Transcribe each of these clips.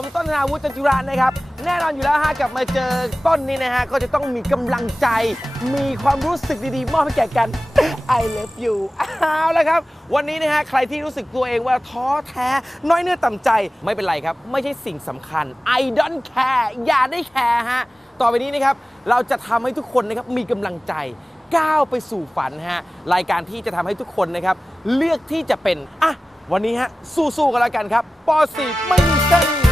ผมต้นธนาวุฒิจันจุรานะครับ แน่นอนอยู่แล้วฮะกลับมาเจอต้นนี้นะฮะ ก็จะต้องมีกำลังใจ มีความรู้สึกดีๆ มอบให้แก่กัน I love you เอาละครับ วันนี้นะฮะ ใครที่รู้สึกตัวเองว่าท้อแท้ น้อยเนื้อต่ำใจไม่เป็นไรครับ ไม่ใช่สิ่งสำคัญ I don't care อย่าได้แคร์ฮะ ต่อไปนี้นะครับ เราจะทำให้ทุกคนนะครับมีกำลังใจก้าวไปสู่ฝันฮะ รายการที่จะทำให้ทุกคนนะครับ เลือกที่จะเป็นอะวันนี้ฮะ สู้ๆกันแล้วกันครับป .4 ไม่มีเส้น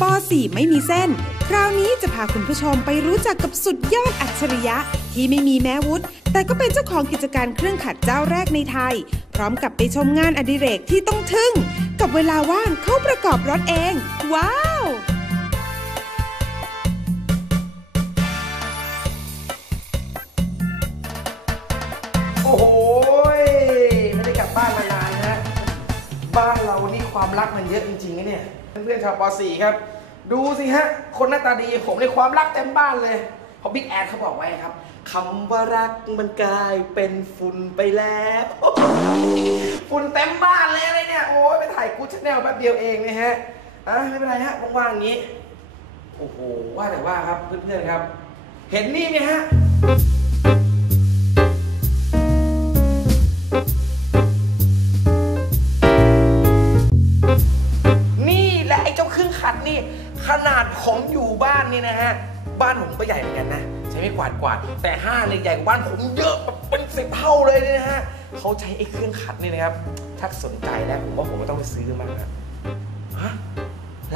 ป .4 ไม่มีเส้น คราวนี้จะพาคุณผู้ชมไปรู้จักกับสุดยอดอัจฉริยะ ที่ไม่มีแม้วุฒิแต่ก็เป็นเจ้าของกิจการเครื่องขัดเจ้าแรกในไทย พร้อมกับไปชมงานอดิเรกที่ต้องทึ่ง กับเวลาว่างเขาประกอบรถเอง ว้าวโอ้โหไม่ได้กลับบ้านมานานฮะบ้านเรานี่ความรักมันเยอะจริงๆนะ เพื่อนๆชาวป .4 ครับ ดูสิฮะ คนหน้าตาดีผมในความรักเต็มบ้านเลยเพราะบิ๊กแอดเขาบอกไว้ครับคำว่ารักมันกลายเป็นฝุ่นไปแล้วฝุ่นเต็มบ้านเลยอะไรเนี่ย โอ้ยไปถ่ายกูชาแนลแป๊บเดียวเองนะฮะอะไม่เป็นไรฮะว่างๆอย่างนี้ โอ้โห ว่าแต่ว่าครับเพื่อนๆครับ เห็นนี่ไหมฮะ นี่ ขนาดผมอยู่บ้านนี่นะฮะ บ้านผมก็ใหญ่เหมือนกันนะใช้ไม่กวาดกวาด แต่ห้างเนี่ยใหญ่กว่าบ้านผมเยอะแบบเป็นสิบเท่าเลยเนี่ยนะฮะเขาใช้ไอ้เครื่องขัดนี่นะครับ ถ้าสนใจแล้วผมว่าผมก็ต้องไปซื้อมานะฮะ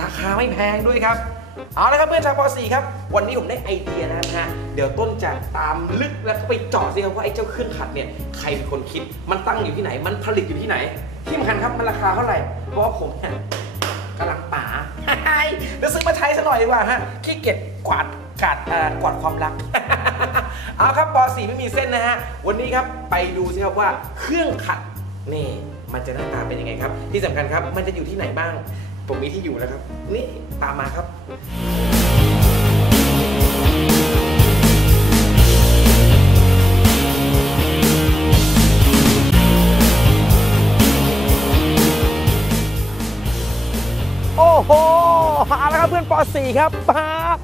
ราคาไม่แพงด้วยครับ เอาละครับเพื่อนชาวป .4 ครับ วันนี้ผมได้ไอเดียนะฮะ เดี๋ยวต้นจะตามลึกแล้วก็ไปเจาะสิครับว่าไอ้เจ้าเครื่องขัดเนี่ยใครเป็นคนคิด มันตั้งอยู่ที่ไหน มันผลิตอยู่ที่ไหน ที่สำคัญครับมันราคาเท่าไหร่ เพราะว่าผมเนี่ยกำลังป๋า เดี๋ยวซื้อมาใช้ซะหน่อยดีกว่าฮะขี้เกียจกวาดกาดกวาดความรัก เอาครับป .4 ไม่มีเส้นนะฮะ วันนี้ครับไปดูสิครับว่าเครื่องขัดนี่มันจะหน้าตาเป็นยังไงครับ ที่สำคัญครับมันจะอยู่ที่ไหนบ้าง ผมมีที่อยู่แล้วครับ นี่ตามมาครับโอ้โห ป .4 ครับป๊าบ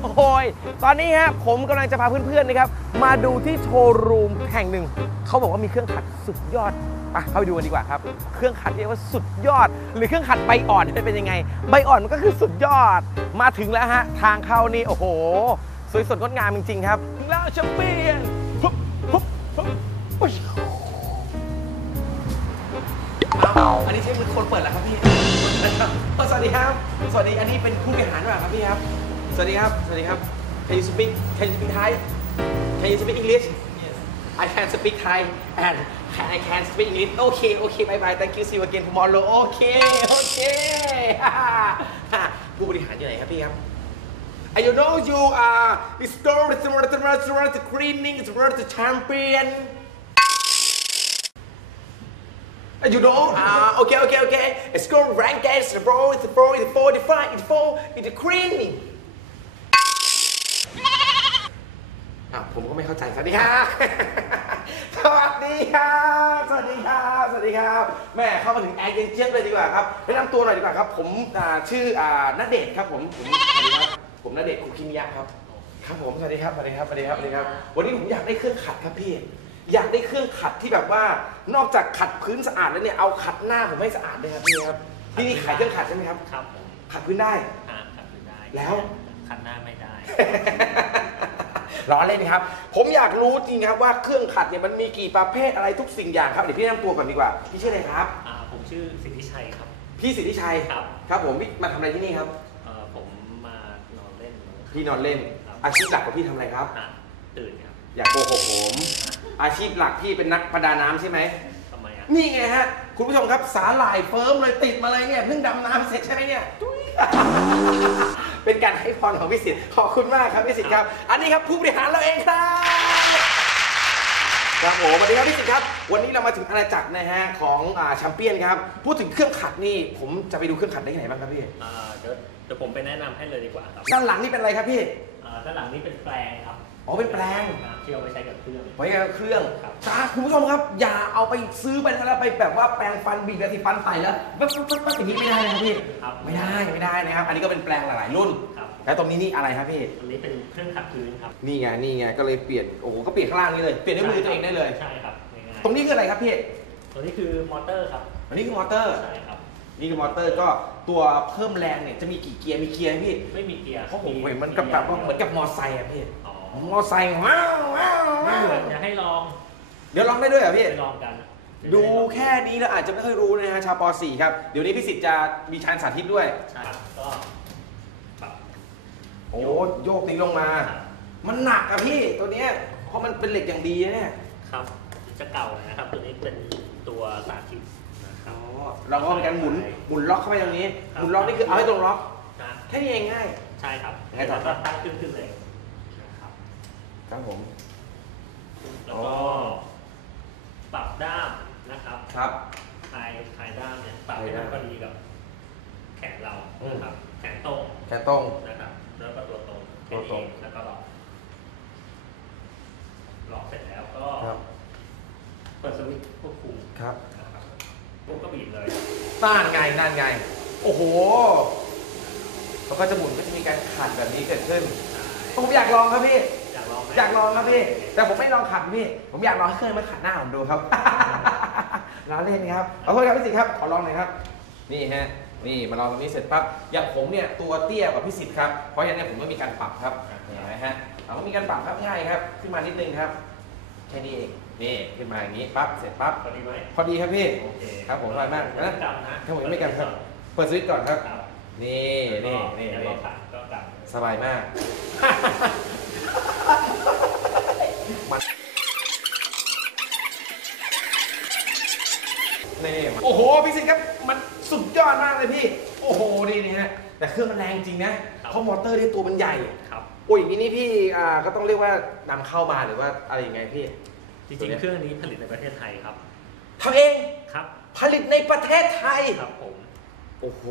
โอ้โหยตอนนี้ฮะผมกำลังจะพาเพื่อนๆนะครับ มาดูที่โชว์รูมแห่งหนึ่ง เขาบอกว่ามีเครื่องขัดสุดยอดไปเข้าไปดูกันดีกว่าครับ เครื่องขัดที่เรียกว่าสุดยอด หรือเครื่องขัดใบอ่อนจะเป็นยังไง ใบอ่อนมันก็คือสุดยอด มาถึงแล้วฮะ ทางเข้านี่ โอ้โห สวยสดงดงามจริงๆครับถึงแล้วแชมเปี้ยนปุ๊บปุ๊บปุ๊บปุ๊บอ้าวอันนี้ใช่เป็นคนเปิดแล้วครับพี่ สวัสดีครับ สวัสดี อันนี้เป็นผู้บริหารหรือเปล่าครับพี่ครับ สวัสดีครับ สวัสดีครับ Can you speak Can you speak Thai Can you speak English I can speak Thai and I can speak English Okay Okay bye bye thank you see you again tomorrow โอเค โอเคผู้บริหารอยู่ไหนครับพี่ครับ And you know you are the store, the store, the store, the cleaning, the store, the champion. You know, uh, okay, okay, okay. It's going rank against the bro, it's the bro, it's the four, the five, it's the four, it's the cleaning. อะผมก็ไม่เข้าใจสวัสดีครับ สวัสดีครับ สวัสดีครับ สวัสดีครับ แม่เข้ามาถึงแอร์เย็นเจี๊ยบเลยดีกว่าครับแนะนำตัวหน่อยดีกว่าครับ ผมอ่าชื่ออ่าณเดชน์ครับผมผมสวัสดีครับผมณเดชน์คุคิมิยะครับ ครับผม สวัสดีครับ สวัสดีครับ สวัสดีครับ สวัสดีครับ วันนี้ผมอยากได้เครื่องขัดครับพี่ อยากได้เครื่องขัดที่แบบว่านอกจากขัดพื้นสะอาดแล้วเนี่ยเอาขัดหน้าผมให้สะอาดเลยครับพี่ครับที่นี่ขายเครื่องขัดใช่ไหมครับ ครับผมขัดพื้นได้ อ่าขัดพื้นได้แล้ว ขัดหน้าไม่ได้ ล้อเล่นครับ ผมอยากรู้จริงครับว่าเครื่องขัดเนี่ยมันมีกี่ประเภทอะไรทุกสิ่งอย่างครับเดี๋ยวพี่แนะนำตัวก่อนดีกว่าพี่ชื่ออะไรครับ อ่าผมชื่อสิทธิชัยครับ พี่สิทธิชัยครับ ครับผมพี่มาทำอะไรที่นี่ครับเอ่อผมมานอนเล่น พี่นอนเล่น ครับ อาชีพหลักของพี่ทำอะไรครับ อ่าตื่นครับ อย่าโกหกผม อาชีพหลักพี่เป็นนักประดาน้ำใช่ไหม ทำไมอะนี่ไงฮะ คุณผู้ชมครับสาหร่ายเฟิร์มเลยติดมาเลยเนี่ยเพิ่งดำน้ำเสร็จใช่ไหมเนี่ยจุ๊ย เป็นการให้พรของพี่สิทธิ์ขอบคุณมากครับพี่สิทธิ์ครับ อันนี้ครับผู้บริหารเราเองครับครับผมสวัสดีครับพี่สิทธิ์ครับ วันนี้เรามาถึงอาณาจักรนะฮะของอ่าแชมเปี้ยนครับ พูดถึงเครื่องขัดนี่ผมจะไปดูเครื่องขัดได้ที่ไหนบ้างครับพี่อ่าเดี๋ยวเดี๋ยวผมไปแนะนำให้เลยดีกว่าครับด้านหลังนี่เป็นอะไรครับพี่ อ่าด้านหลังนี้เป็นแปลงครับแอ๋อเป็นแปลงอ่าที่เอาไว้ใช้กับเครื่องไว้กับเครื่องครับจ้าคุณผู้ชมครับ อย่าเอาไปซื้อไปแล้วไปแบบว่าแปรงฟันบีบยาสีฟันใส่แล้วปั๊บปั๊บปั๊บปั๊บอย่างนี้ไม่ได้นะครับพี่ครับไม่ได้ไม่ได้นะครับ อันนี้ก็เป็นแปลงหลายๆรุ่นครับแล้วตรงนี้นี่อะไรครับพี่อันนี้เป็นเครื่องขัดพื้นครับนี่ไงนี่ไงก็เลยเปลี่ยนโอ้โหก็เปลี่ยนข้างล่างนี้เลยเปลี่ยนด้วยมือตัวเองได้เลยใช่ครับง่ายๆตรงนี้คืออะไรครับพี่ตัวนี้คือมอเตอร์ครับอันนี้คือมอเตอร์ใช่ครับนี่คือมอเตอร์ก็ตัวเพิ่มแรงเนี่ยจะมีกี่เกียร์มีเกียร์ไหมพี่ไม่มีเกียร์เพราะผมเห็นมันกับแบบว่าเหมือนกับมอไซค์อะพี่อ๋อ มอไซค์ว้าวว้าวไม่ว้าเหมืวอนจะให้ลองเดี๋ยวลองได้ด้วยเหรอพี่ ไปลองกันดูแค่นี้แล้วอาจจะไม่ค่อยรู้นะฮะชาวป .4 ครับ เดี๋ยวนี้พี่สิทธิ์จะมีชานสาธิตด้วย ใช่ครับก็ปรับโอ้โยกนี้ลงมา มันหนักอะพี่ตัวเนี้ยเพราะมันเป็นเหล็กอย่างดีนะเนี่ยครับจะเก่าหน่อยนะครับ ตัวนี้เป็นตัวสาธิตนะครับ เราก็มีการหมุนหมุนล็อกเข้าไปตรงนี้ หมุนล็อกนี่คือเอาให้ตรงล็อก นะแค่นี้เองง่าย ใช่ครับยังไงต่อแล้วก็ตั้งขึ้นขึ้นเลยนะครับ ครับผม แล้วก็ปรับด้ามนะครับครับ คลายคลายด้ามเนี่ยปรับให้มันพอดีกับ แขนเราอืมนะครับ แขนตรงแค่ตรง นะครับ แล้วก็ตัวตรงตัวตรงแค่นี้เอแล้วก็ล็อกล็อกเสร็จแล้วก็ครับเปิดสวิตช์ควบคุมครับนะครับปุ๊บก็บีบเลยนั่นไงนั่นไง โอ้โหแล้วก็จะหมุนก็จะมีการขัดแบบนี้เกิดขึ้น ผมอยากลองครับพี่ อยากลองไหมอยากลองครับพี่ แต่ผมไม่ลองขัดพี่ ผมอยากลองให้เครื่องมาขัดหน้าผมดูครับ ล้อเล่นครับขอโทษครับพี่สิทธิ์ครับ ขอลองหน่อยครับ นี่ฮะ นี่มาลองตรงนี้เสร็จปั๊บ อย่างผมเนี่ยตัวเตี้ยกว่าพี่สิทธิ์ครับ เพราะฉะนั้นเนยผมก็มีการปรับครับเห็นไหมฮะเราก็มีการปรับครับง่ายครับ ขึ้นมานิดนึงครับ แค่นี้เอง นี่ขึ้นมาอย่างนี้ปั๊บ เสร็จปั๊บ พอดีไหมพอดีครับพี่ โอเคครับผมสบายมากนะนะจำนะครับผมยังไม่กันครับ เปิดสวิตช์ก่อนครับครับนี่นี่นี่แล้วนี่ก็ขัดก็กลับสบายมาก นี่โอ้โหพี่สิทธิ์ครับมันสุดยอดมากเลยพี่ โอ้โหนี่นี่ฮะแต่เครื่องมันแรงจริงนะเพราะมอเตอร์ที่ตัวมันใหญ่ครับโอ้ยอย่างนี้นี่พี่อ่าก็ต้องเรียกว่านำเข้ามาหรือว่าอะไรยังไงพี่ จริงๆ เครื่องนี้ผลิตในประเทศไทยครับทำเองครับ ผลิตในประเทศไทยครับผมโอ้โห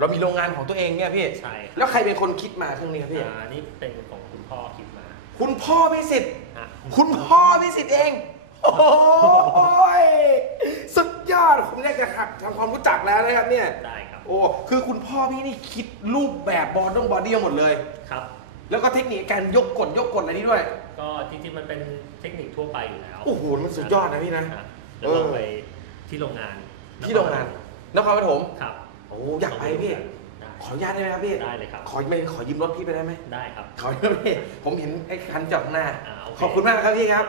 เรามีโรงงานของตัวเองเนี่ยพี่ ใช่ครับแล้วใครเป็นคนคิดมาเครื่องนี้ครับพี่ อ่า นี่เป็นของคุณพ่อคิดมา คุณพ่อพิสิทธิ์ฮะคุณพ่อพิสิทธิ์เอง โอ้โหยสุดยอดผมอยากจะขัดทำความรู้จักแล้วนะครับเนี่ย ได้ครับ โอ้ คือคุณพ่อพี่นี่คิดรูปแบบบอดี้บอดี้หมดเลย ครับ แล้วก็เทคนิคการยกกดยกกดอะไรนี่ด้วย ก็จริงๆมันเป็นเทคนิคทั่วไปอยู่แล้ว โอ้โห มันสุดยอดนะพี่นะฮแล้วลองไปที่โรงงาน ที่โรงงานนครปฐมครับ โอ้ อยากไปพี่ได้ ขออนุญาตได้ไหมครับพี่ได้เลยครับ ขอไม่ขอยืมรถพี่ไปได้ไหมได้ครับ ขอยืมพี่ผมเห็นไอ้คันจอดข้างหน้า อ่าโอเคขอบคุณมากครับพี่ครับ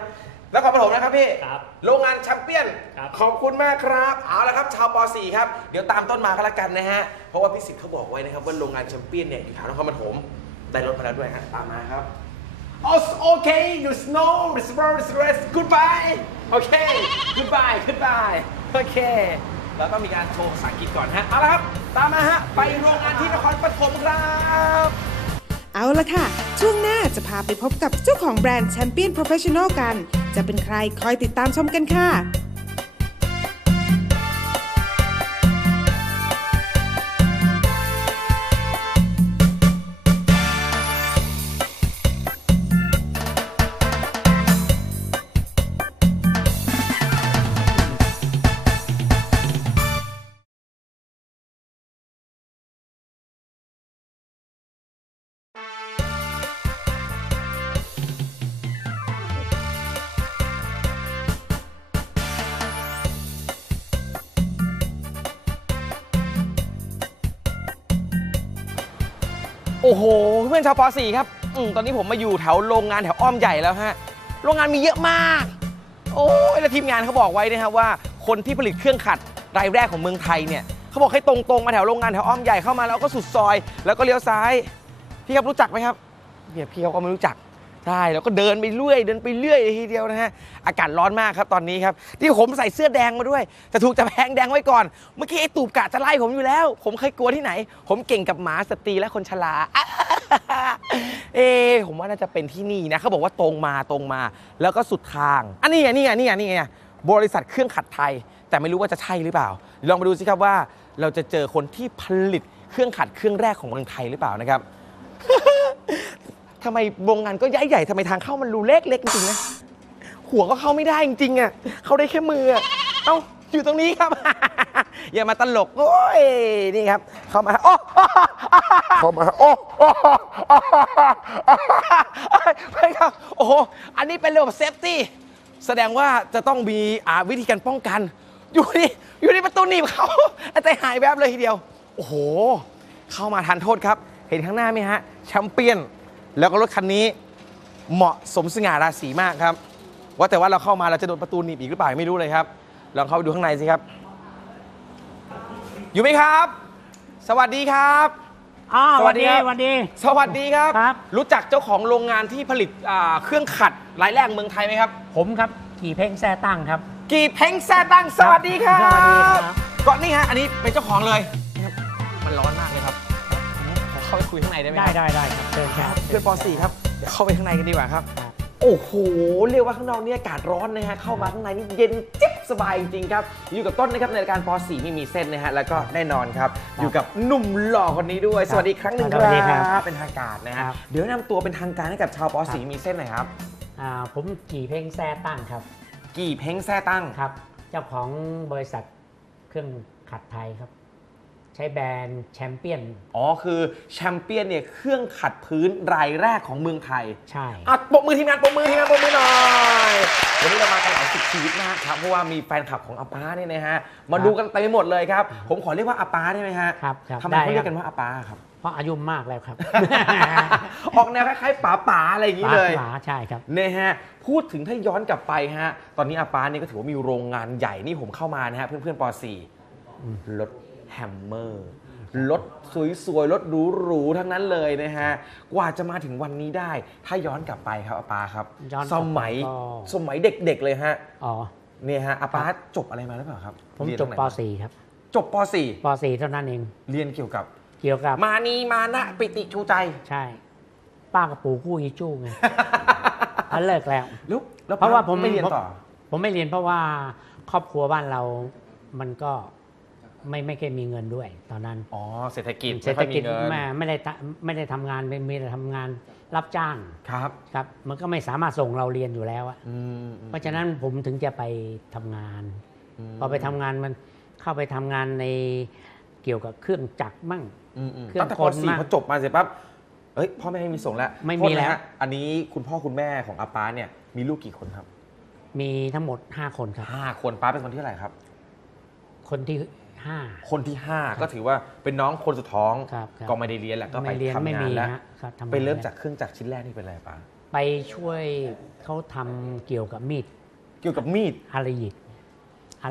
แล้วขอปฐมนะครับพี่ ครับโรงงานแชมเปี้ยน ครับ ขอบคุณมากครับ เอาละครับ ชาวป .4 ครับ เดี๋ยวตามต้นมาก็แล้วกันนะฮะ เพราะว่าพี่สิทธิ์เขาบอกไว้นะครับว่าโรงงานแชมเปี้ยนเนี่ยอยู่แถวนครปฐมได้รถมาแล้วด้วยฮะตามมาครับโอเค you snow the snow the stress goodbye โอเค goodbye goodbye โอเค แล้วก็มีการโชว์ภาษาอังกฤษก่อนฮะ เอาละครับ ตามมาฮะ ไปโรงงานที่นครปฐมครับ เอาละค่ะ ช่วงหน้าจะพาไปพบกับเจ้าของแบรนด์แชมเปี้ยนโปรเฟชชั่นอลกัน จะเป็นใครคอยติดตามชมกันค่ะ โอ้โห เพื่อนชาวป .4 ครับอมตอนนี้ผมมาอยู่แถวโรงงานแถวอ้อมใหญ่แล้วฮะ โรงงานมีเยอะมาก โอ้ยแล้วทีมงานเขาบอกไว้นะครับว่า คนที่ผลิตเครื่องขัดรายแรกของเมืองไทยเนี่ยเขาบอกให้ตรงๆมาแถวโรงงานแถวอ้อมใหญ่เข้ามาแล้วก็สุดซอย แล้วก็เลี้ยวซ้าย พี่ครับรู้จักไหมครับเนี่ยพี่เขาก็ไม่รู้จัก ใช่แล้วก็เดินไปเรื่อย เดินไปเรื่อยทีเดียวนะฮะอากาศร้อนมากครับตอนนี้ครับที่ผมใส่เสื้อแดงมาด้วยแต่ถูกจะแพงแดงไว้ก่อน เมื่อกี้ไอ้ตูบกะจะไล่ผมอยู่แล้ว ผมเคยกลัวที่ไหน ผมเก่งกับหมาสตรีและคนชราเอผมว่าน่าจะเป็นที่นี่นะเขาบอกว่าตรงมาตรงมา แล้วก็สุดทางอันนี้ไงนี่ไงนี่ไงนี่ไงบริษัทเครื่องขัดไทย แต่ไม่รู้ว่าจะใช่หรือเปล่า ลองมาดูสิครับว่าเราจะเจอคนที่ผลิตเครื่องขัดเครื่องแรกของเมืองไทยหรือเปล่านะครับ ทำไมโรงงานก็ใหญ่ใหญ่ๆทำไมทางเข้ามันรูเล็กเล็กจริงๆนะหัวก็เข้าไม่ได้จริงๆอะเข้าได้แค่มืออะเอ้าอยู่ตรงนี้ครับ อย่ามาตลกโอ้ยนี่ครับ เข้ามาโอ้ เข้ามาโอ้โอ้ไม่ครับโอ้โหอันนี้เป็นเรื่องเซฟตี้แสดงว่าจะต้องมีอ่าวิธีการป้องกัน อยู่นี่อยู่ในประตูหนีบเขาใจหายแวบเลยทีเดียว โอ้โห เข้ามาทานโทษครับ เห็นข้างหน้าไหมฮะแชมเปี้ยน แล้วก็รถคันนี้เหมาะสมสง่าราศีมากครับ ว่าแต่ว่าเราเข้ามาเราจะโดนประตูหนีบอีกหรือเปล่าไม่รู้เลยครับ ลองเข้าไปดูข้างในสิครับ อยู่ไหมครับ สวัสดีครับ อ้าวสวัสดีครับ สวัสดี สวัสดีครับ ครับ รู้จักเจ้าของโรงงานที่ผลิตอ่าเครื่องขัดรายแรกเมืองไทยไหมครับ ผมครับขี่เพ่งแซ่ตั้งครับ กีเพ้งแซ่ตั้งสวัสดีครับสวัสดีครับก่อนนี่ฮะอันนี้เป็นเจ้าของเลยครับมันร้อนมากเลยครับขอ เข้าไปคุยข้างในได้ไหมคได้รับได้ได้ครับเชิญครับเพื่อนป .4 ครับเดี๋ยวเข้าไปข้างในกันดีกว่าครับครับโอ้โห เรียกว่าข้างนอกนี่อากาศร้อนนะฮะ เข้ามาข้างในนี่เย็นจิ๊บสบายจริงๆครับ อยู่กับต้นนะครับในรายการป .4 ไม่มีเส้นนะฮะ แล้วก็แน่นอนครับ อยู่กับหนุ่มหล่อคนนี้ด้วย สวัสดีครั้งหนึ่งคสวัสดีครัรับ บ เป็นทางการนะฮะ ครับ เดี๋ยวนำตัวเป็นทางการให้กับชาวป .4 มีเส้นหน่อยครับ อ่าผมขี่เพ่งแซ่ตั้งครับกี่เพ้งแซ่ตั้ง ครับ เจ้าของบริษัทเครื่องขัดไทยครับ ใช้แบรนด์แชมเปี้ยน อ๋อ คือแชมเปี้ยนเนี่ยเครื่องขัดพื้นรายแรกของเมืองไทย ใช่อะปรบมือทีมงานปรบมือทีมงานปรบมือหน่อยวันนี้เรามากันหลายสิบชีวิตมากครับ เพราะว่ามีแฟนคลับของอาป้าเนี่ยนะฮะ มาดูกันเต็มไปหมดเลยครับ ผมขอเรียกว่าอาป้าได้ไหมฮะครับครับทำไมได้เขาเรียกคกันรับว่าอาป้าครับ เพราะอายุมากแล้วครับ ออกแนวคล้ายๆป๋าป๋าๆอะไรอย่างนี้เลยหลาใช่ครับเนี่ยฮะ พูดถึงถ้าย้อนกลับไปฮะ ตอนนี้อาป้าเนี่ยก็ถือว่ามีโรงงานใหญ่นี่ผมเข้ามานะฮะเพื่อนๆป .4 รถ แฮมเมอร์รถสวยๆรถหรูๆทั้งนั้นเลยนะฮะ กว่าจะมาถึงวันนี้ได้ ถ้าย้อนกลับไปครับอาป้าครับ ย้อนกสลับไปมัยก็ สมัยเด็กๆเลยฮะอ๋อ เนี่ยฮะอาป้าจบอะไรมาหรือเปล่าครับผมเรียนจตรบงไหนปมา .4 ครับจบป ป .4 เท่านั้นเอง .4 เรียนเกี่ยวกับ เกี่ยวกับ มานีมานะปิติชูใจ ใช่ ป้ากับปู่กู้อีจู้ไงเขาเลิกแล้ว แล้วแล้วเพราะว่าผม ไม่เรียนต่อ ผมไม่เรียนเพราะว่าครอบครัวบ้านเรา มันก็ ไม่ไม่เคยมีเงินด้วย ตอนนั้นอ๋อเศรษฐกิจเศรษฐกิจไม่ค่อยมีเงินแม่ไม่ได้ทำไม่ได้ทำงานเป็นมีแต่ทำงานรับจ้างครับครับ มันก็ไม่สามารถส่งเราเรียนอยู่แล้วอะอืมเพราะฉะนั้นผมถึงจะไปทำงานพอไปทำงานมันเข้าไปทำงานในเกี่ยวกับเครื่องจักรมั่ง อืมอืมเครื่องตั้งแต่กปล .4 มากพอจบมาเสร็จปั๊บเอ้ยพ่อแม่ไม่มีส่งแล้วไม่มีโทษนะแล้ว ฮะอันนี้คุณพ่อคุณแม่ของอาป้าเนี่ยมีลูกกี่คนครับมีทั้งหมด 5 คนครับ ห้าคนป้าเป็นคนที่เท่าไหร่ครับ คนที่ 5 คนที่ห้าก็ถือว่าเป็นน้องคนสุดท้อง ครับครับก็ไม่ได้เรียนแหละก็ไปไม่เรียนทำไม่งามีนแล้วฮะครับทำงานไปเริ่มแล้วจากเครื่องจักรชิ้นแรกนี่เป็นอะไรป้าไปช่วยเขาทำเกี่ยวกับมีดเกี่ยวกับมีด อารายิก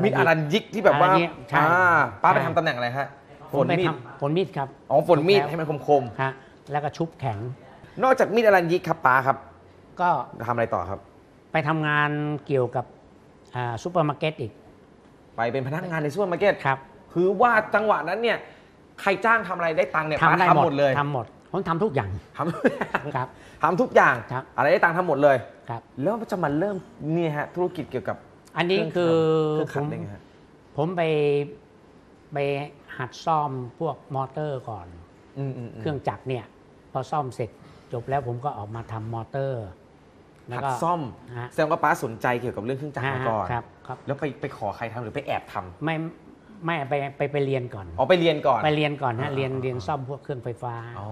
มีดอารันยิกที่แบบว่าอารันยิกใช่อ่าป้าไปใช่ ทำตำแหน่งอะไรฮะผฝมนไปมีดทำฝนมีดครับอ๋อฝนมีดแล้วให้มันคมฮะแล้วก็ชุบแข็ง ๆนอกจากมีดอารันยิกครับป้าครับก็ทำอะไรต่อครับ ไปทำงานเกี่ยวกับอ่าซูเปอร์มาร์เก็ตอีก ไปเป็นพนักงานในซูเปอร์มาร์เก็ตครับ คือว่าจังหวะนั้นเนี่ยใครจ้างทำอะไรได้ตังค์เนี่ยป้าทำได้ทำหมดเลยทำหมดผมทำทุกอย่างทำทุกอย่างครับทำทุกอย่างครับอะไรได้ตังค์ทำหมดเลยครับแล้วจะมาเริ่มเนี่ยฮะธุรกิจเกี่ยวกับ อันนี้คือเครื่องผขัดมได้ไงฮะผมไปไปหัดซ่อมพวกมอเตอร์ก่อนอืมอืมอืมเครื่องจักรเนี่ย พอซ่อมเสร็จจบแล้วผมก็ออกมาทำมอเตอร์แล้วหัดก็ซ่อมฮะแสดงว่าป้าสนใจเกี่ยวกับเรื่องเครื่องจักรมาก่อนครับครับแล้วไปไปขอใครทำหรือไปแอบทำไม่ ไม่ไปไปไปเรียนก่อน อ๋อไปเรียนก่อน ไปเรียนก่อนฮะอ่าเรียนอ่าเรียนซ่อมพวกเครื่องไฟฟ้าอ๋อ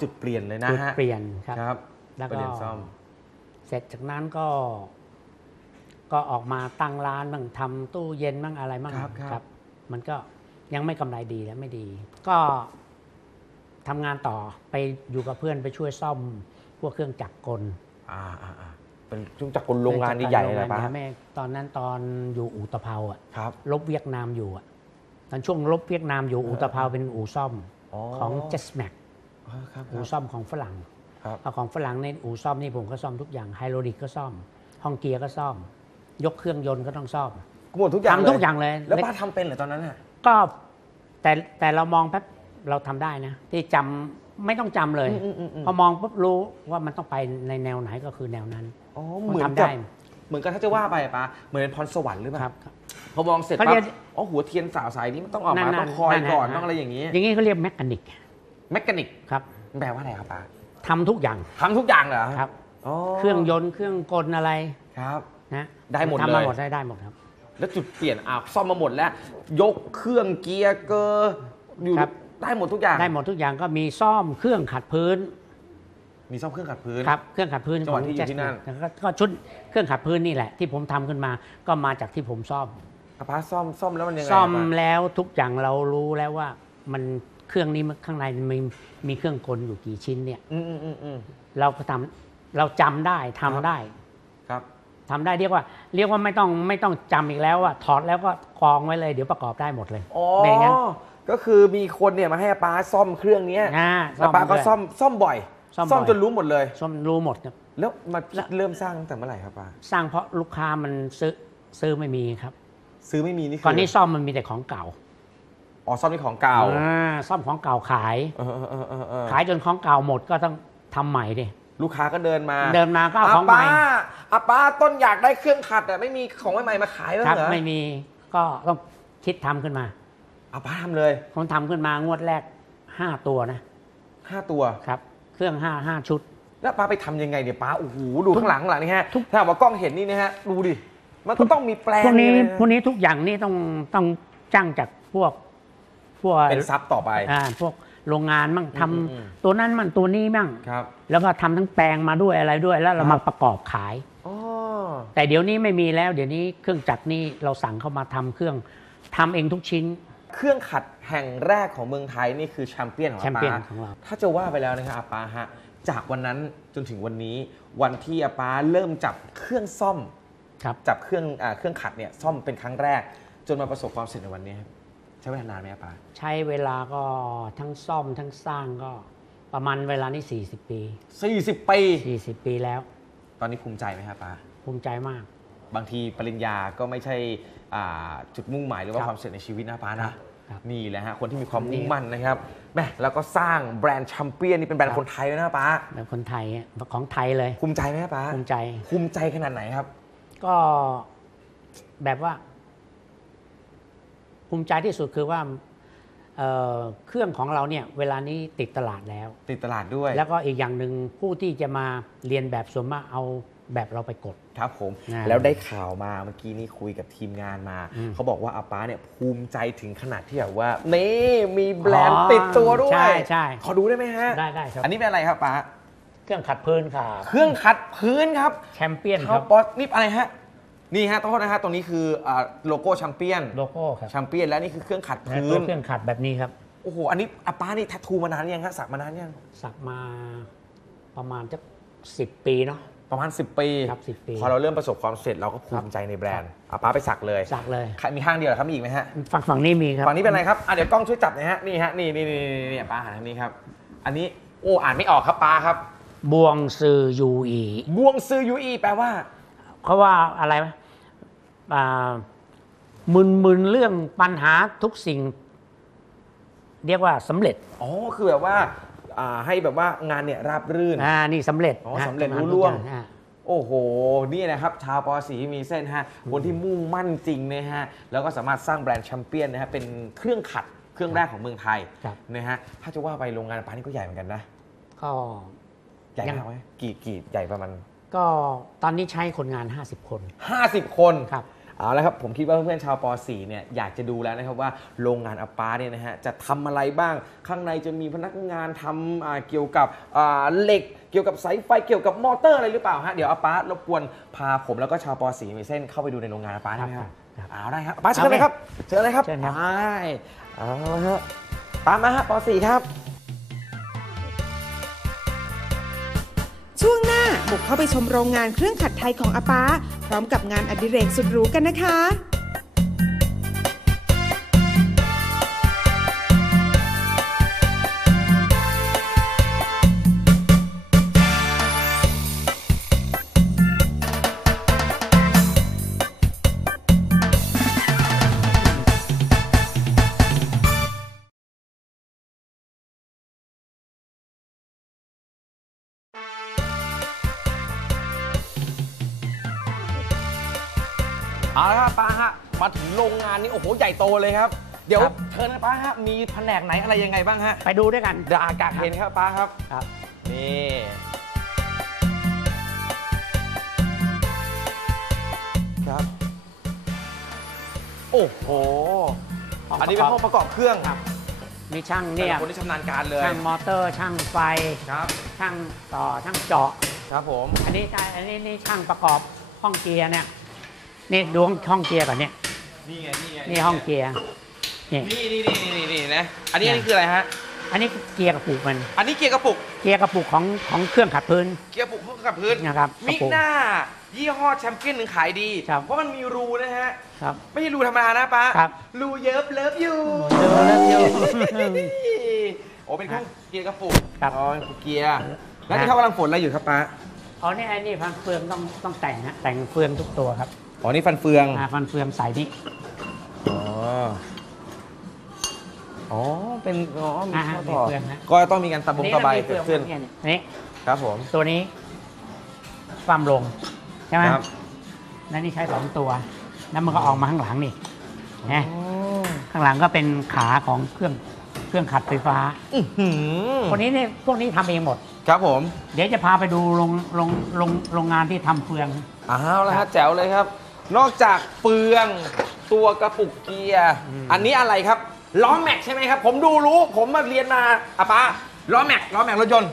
จุดเปลี่ยนเลยนะจุดฮะเปลี่ยนครับครับแล้วไปก็เรียนซ่อม เสร็จจากนั้นก็ ก็ออกมาตั้งร้านบ้างทำตู้เย็นบ้างอะไรบ้างครับครับ มันก็ยังไม่กำไรดีแล้วไม่ดี ก็ทำงานต่อไปอยู่กับเพื่อนไปช่วยซ่อมพวกเครื่องจักรกล อ่าอ่าอ่า เป็นเครื่องจักรกลโรงงานใหญ่ๆเลยนะป้าโรงงานแม่ตอนนั้นตอนอยู่อู่ตะเภาอะครับลบเวียดนามอยู่อะตอนช่วงลบเวียดนามอยู่อู่ตะเภาเป็นอู่ซ่อมอ๋อของเจสแม็กอ๋อครับคอู่รับซ่อมของฝรั่งครับเอาของฝรั่งในอู่ซ่อมนี่ผมก็ซ่อมทุกอย่างไฮโดรลิกก็ซ่อม ห้องเกียร์ก็ซ่อม ยกเครื่องยนต์ก็ต้องซ่อมหมดทุกอย่างทำทุกอย่างเลย แล้วป้าทำเป็นเหรอตอนนั้นอะก็แต่แต่เรามองแป๊บเราทำได้นะ ที่จำ ไม่ต้องจำเลยอืมอืมอืมอืมพอมองปุ๊บรู้ว่ามันต้องไปในแนวไหนก็คือแนวนั้นอ๋อมันเหมือนทำกับได้เหมือนกับถ้าจะว่าไปอะป้าเหมือนเป็นพรสวรรค์หรือเปล่าครับครับ พอมองเสร็จเขาปั๊เรีบยกอ๋อหัวเทียนสาวสายนี้มันต้องออกมานั่นๆต้องคอยนั่นๆก่อนฮะ ต้องอะไรอย่างนี้อย่างนี้เขาเรียกแมคานิกแมคานิกครับแปลว่าอะไรครับป้าทำทุกอย่างทำทุกอย่างเหรอครับ อ๋อเครื่องยนต์เครื่องกลอะไรครับ นะได้หมดทำมาเลยหมดได้ได้หมดครับ แล้วจุดเปลี่ยนอะซ่อมมาหมดแล้ว ยกเครื่องเกียร์เกอร์อยู่ครับ ได้หมดทุกอย่างได้หมดทุกอย่างก็มีซ่อมเครื่องขัดพื้น มีซ่อมเครื่องขัดพื้นครับเครื่องขัดพื้นจังหวะที่อยู่ที่นั่นแล้วก็ก็ชุดเครื่องขัดพื้นนี่แหละ ที่ผมทำขึ้นมาก็มาจากที่ผมซ่อมอาป้าซ่อมซ่อมแล้วมันยังไงซ่อมะป้าแล้วทุกอย่างเรารู้แล้วว่ามันเครื่องนี้มันข้างในมันมีมีเครื่องกลอยู่กี่ชิ้นเนี่ยอืมอืมอืมอืมเราก็ทำเราจำได้ทำได้ครับทำได้เรียกว่า เรียกว่าไม่ต้องไม่ต้องจำอีกแล้วว่าถอดแล้วก็กองไว้เลย เดี๋ยวประกอบได้หมดเลยอ๋อเป็นอย่างนั้น ก็คือมีคนเนี่ยมาให้อาป้าซ่อมเครื่องเนี้ยอ่าแล้วป้าก็ด้วยซ่อมซ่อมบ่อยซ่อมบ่อยจนรู้หมดเลย ซ่อมรู้หมดครับ แล้วมาคิดเริ่มสร้างตั้งแต่เมื่อไหร่ครับป้าสร้างเพราะลูกค้ามันซื้อซื้อไม่มีครับซื้อไม่มีนี่คืก่อนนี้ซ่อมมันมีแต่ของเก่าอ๋อซ่อมนี่ของเก่าอ่าซ่อมของเก่าขาย เออเออเออเออเออขายจนของเก่าหมดก็ต้องทำใหม่ดิ ลูกค้าก็เดินมาเดินมาก็เอาอาของใหป้าม่อาป้าต้นอยากได้เครื่องขัดแต่ไม่มีของใหม่ๆมาขายบ้างครับเหรอไม่มีก็ต้องคิดทำขึ้นมา อาป้าทำเลยผมทำขึ้นมางวดแรก5ตัวนะห้าตัวครับ เครื่อง5 5ชุด แล้วป้าไปทำยังไงเนี่ยป้าโอ้โหดูข้างหลังข้างหลังนี่ฮะทุกถ้าหากว่ากล้องเห็นนี่นะฮะดูดิมันก็ต้องมีแปลงพวกนี้มีอะไระพวกนี้ทุกอย่างนี่ต้องต้องจ้างจากพวก พวกเป็นซับต่อไปอ่าพวกโรงงานมั่งทำอืมอืมตัวนั้นมั่งตัวนี้มั่งครับ แล้วก็ทำทั้งแปลงมาด้วยอะไรด้วยแล้วเราครัมาบประกอบขายอ๋อแต่เดี๋ยวนี้ไม่มีแล้ว เดี๋ยวนี้เครื่องจักรนี่เราสั่งเข้ามาทำเครื่องทำเองทุกชิ้น เครื่องขัดแห่งแรกของเมืองไทยนี่คือแชมเปี้ยนของแชอามเปี้ยนป้าของเรา ถ้าจะว่าไปแล้วนะครับอาปาฮะจากวันนั้นจนถึงวันนี้ วันที่อาปาเริ่มจับเครื่องซ่อมครับ จับเครื่องอาเครื่องขัดเนี่ยซ่อมเป็นครั้งแรก จนมาประสบความสำเร็จในวันนี้ครับใช้เวลานานไหมอาปาใช้เวลาก็ทั้งซ่อมทั้งสร้างก็ประมาณเวลานี่ 40 ปี 40 ปี 40 ปีแล้ว ตอนนี้ภูมิใจไหมครับอาปา ภูมิใจมาก บางทีปริญญาก็ไม่ใช่อ่าจุดมุ่งหมายหรือว่าครับ ความสำเร็จในชีวิตนะป้าครันะบครับ นี่แหละฮะคนที่มีความนี่มุ่งมั่นนะครับแม่แล้วก็สร้างแบรนด์แชมเปี้ยนนี่เป็นแบรนครัด์บคนไทยเลยนะป้าแบบคนไทยอะของไทยเลยภูมิใจไหมครับป้าภูมิใจภูมิใจขนาดไหนครับ ก็แบบว่า ภูมิใจที่สุดคือว่าเอ่อเครื่องของเราเนี่ย เวลานี้ติดตลาดแล้ว ติดตลาดด้วย แล้วก็อีกอย่างหนึ่งผู้ที่จะมาเรียนแบบส่วนมากเอาแบบเราไปกด ครับผมอ่าแล้วได้ข่าวมาเมื่อกี้นี่คุยกับทีมงานมาอืมเขาบอกว่าอาป้าเนี่ยภูมิใจถึงขนาดที่แบบว่านี่มีแบรนด์อ๋อติดตัวด้วยใช่ใช่ขอดูได้ไหมฮะได้ได้ครับอันนี้เป็นอะไรครับป้าเครื่องขัดพื้นค่ะเครื่องขัดพื้นครับแชมเปี้ยนคครัรับบบอสนี่อะไรฮะนี่ฮะต้องโทษนะฮะตรงนี้คืออ่าโลโก้แชมเปี้ยนโลโก้ครับแชมเปี้ยนแล้วนี่คือเครื่องขัดและพื้ตัวนเครื่องขัดแบบนี้ครับโอ้โหอันนี้อาป้านี่แทททูมานานยังฮะสักมานานยังสักมาประมาณจะสิบปีเนาะ ประมาณ 10 ปีครับ10ปีพอเราเริ่มประสบความสำเร็จเราก็ภูมิใจในแบรนด์อาป้าไปสักเลยสักเลยใครมีห้างเดียวเหรอครับมีอีกไหมฮะฝั่งฝั่งนี้มีครับฝั่งนี้เป็นอะไรครับอะเดี๋ยวกล้องช่วยจับหน่อยฮะนี่ฮะนี่นี่นี่นี่นี่ป้าหันทางนี้ครับ อันนี้โอ้อ่านไม่ออกครับป้าครับบวงซือยูอีบวงซือยูอีแปลว่าเขาว่าอะไรไหมอ่ามึนมึนเรื่องปัญหาทุกสิ่ง เรียกว่าสำเร็จอ๋อคือแบบว่าอ่า ให้แบบว่างานเนี่ยราบรื่นอ่านี่สำเร็จอ๋อนะสำเร็จทุกรุ่ล่วงอย่าอ่าโอ้โห นี่นะครับ ชาวปอสีมีเส้นฮะ คนที่มุ่งมั่นจริงนะฮะ แล้วก็สามารถสร้างแบรนด์แชมเปี้ยนนะฮะ เป็นเครื่องขัดเครื่องแรกของเมืองไทยครับนะฮะ ถ้าจะว่าไปโรงงานป้านี่ก็ใหญ่เหมือนกันนะ ก็ใหญ่ยังมากไหมกี่กี่ใหญ่ประมาณ ก็ตอนนี้ใช้คนงาน 50 คน 50 คน ครับ เอาละครับผมคิดว่าเพื่อนๆชาวป .4 เนี่ยอยากจะดูแล้วนะครับว่าโรงงานอาปาเนี่ยนะฮะจะทำอะไรบ้าง ข้างในจะมีพนักงานทำอ่าเกี่ยวกับอ่าเหล็ก เกี่ยวกับสายไฟเกี่ยวกับมอเตอร์อะไรหรือเปล่าฮะเดี๋ยวอาปารบกวนพาผมแล้วก็ชาวป .4 มีเส้นเข้าไปดูในโรงงานอาปาได้ไหมครับครับเอาได้ครับอาปาเชิญเลยครับเชิญเลยครับเชิญครับไปเอาละฮะตามมาฮะป .4 ครับ ช่วงหน้า บุกเข้าไปชมโรงงานเครื่องขัดไทยของอาปาพร้อมกับงานอดิเรกสุดหรูกันนะคะานนี้โอ้โหใหญ่โตเลยครับ เดี๋ยวครับ เชิญนะป้าฮะมีแผนกไหนอะไรยังไงบ้างฮะไปดูด้วยกัน เดี๋ยวอากาศเห็นครับป้าครับครับนี่นี่ครับ โอ้โห อันนี้เป็นห้องประกอบเครื่องครับมีช่างเนี่เนี่ยยคนที่ชำนาญการเลยช่างมอเตอร์ ช่างไฟ ครับช่างต่อ ช่างเจาะ ครับผม อันนี้อันนี้นี่ช่างประกอบห้องเกียร์เนี่ย นี่ดูห้องเกียร์ก่อนเนี่ย นี่ไงนี่ไงนี่ห้องเกียร์นี่นี่นี่นี่นี่นี่นะ อันนี้อันนี้เนี่ยคืออะไรฮะ อันนี้เกียร์กระปุกมัน อันนี้เกียร์กระปุก เกียร์กระปุกของของเครื่องขัดพื้น เกียร์กระปุกเพื่อกับพื้นนะครับกระมิกปุกหน้ายี่ห้อแชมเปี้ยนหนึ่งขายดีครับเพราะมันมีรูนะฮะ ครับ ไม่ใช่รูธรรมดานะป้าครับรูเยิบเลิฟอยู่เลิฟเลิฟอยู่โอ้เป็นเครื่องเกียร์กระปุกครับอ๋อเกียร์ แล้วที่เขากำลังฝนอะไรอยู่ครับป้าอ๋อนี่ไอ้นี่ฟันเฟืองต้องต้องแต่งฮะแต่งเฟืองทุกตัวครับ อ๋อนี่ฟันเฟือง อ่าฟันเฟืองใส่นี่อ๋อ อ๋อ เป็น อ๋อมีอ่าข้อมีต่อเฟืองฮะ ก็ต้องมีการตะบงตะไบนี่เกิดขึ้นเนี่ยนี่ครับผม ตัวนี้ความลงใช่ไหมครับนั่นนี่ใช้สองตัวแล้วมันก็ออกมาข้างหลังนี่นะอ๋อข้างหลังก็เป็นขาของเครื่องเครื่องขัดไฟฟ้าอื้อหือคนนี้เนี่ยพวกนี้ทำเองหมด ครับผม เดี๋ยวจะพาไปดูโรงโรงโรงโรงงานที่ทำเฟือง อ้าวแล้วครัฮะบแจ๋วเลยครับ นอกจากเฟืองตัวกระปุกเกียร์อืมอันนี้อะไรครับ ล้อแม็กใช่ไหมครับ ผมดูรู้ผมมาเรียนมาอะป้าล้อแม็กล้อแม็กรถยนต์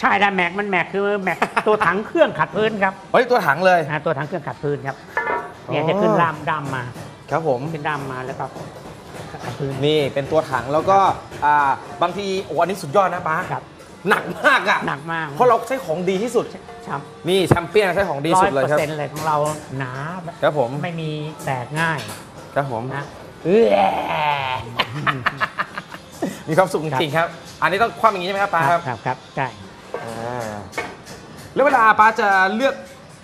ใช่ได้แม็กมันแม็กคือแม็ก ตัวถังเครื่องขัดพื้นครับเฮ้ยตัวถังเลย อ่าตัวถังเครื่องขัดพื้นครับเนี่ยอ๋อจะขึ้นดามดามมาครับผม ขึ้นดามมาแล้วก็ขัดพื้น นี่เป็นตัวถังแล้วก็อ่าบางทีโอ้อันนี้สุดยอดนะป้าครับ หนักมากอะหนักมาก เพราะเราใช้ของดีที่สุดครับนี่แชมเปี้ยนใช้ของดีร้อสุยดเลยเปอครับร์เซ็นต์เลยของเราหนาแบบครับผมไม่มีแตกง่ายครับผมนะเออมีความสุขจริงๆครับ อันนี้ต้องคว่ำอย่างนี้ใช่ไหมครับป้าคครัรับบครับครับใช่อ่าแล้วเวลาป้าจะเลือก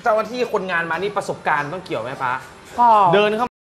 เจ้าหน้าที่คนงานมานี่ประสบการณ์ต้องเกี่ยวไหมป้าก็เดินเข้า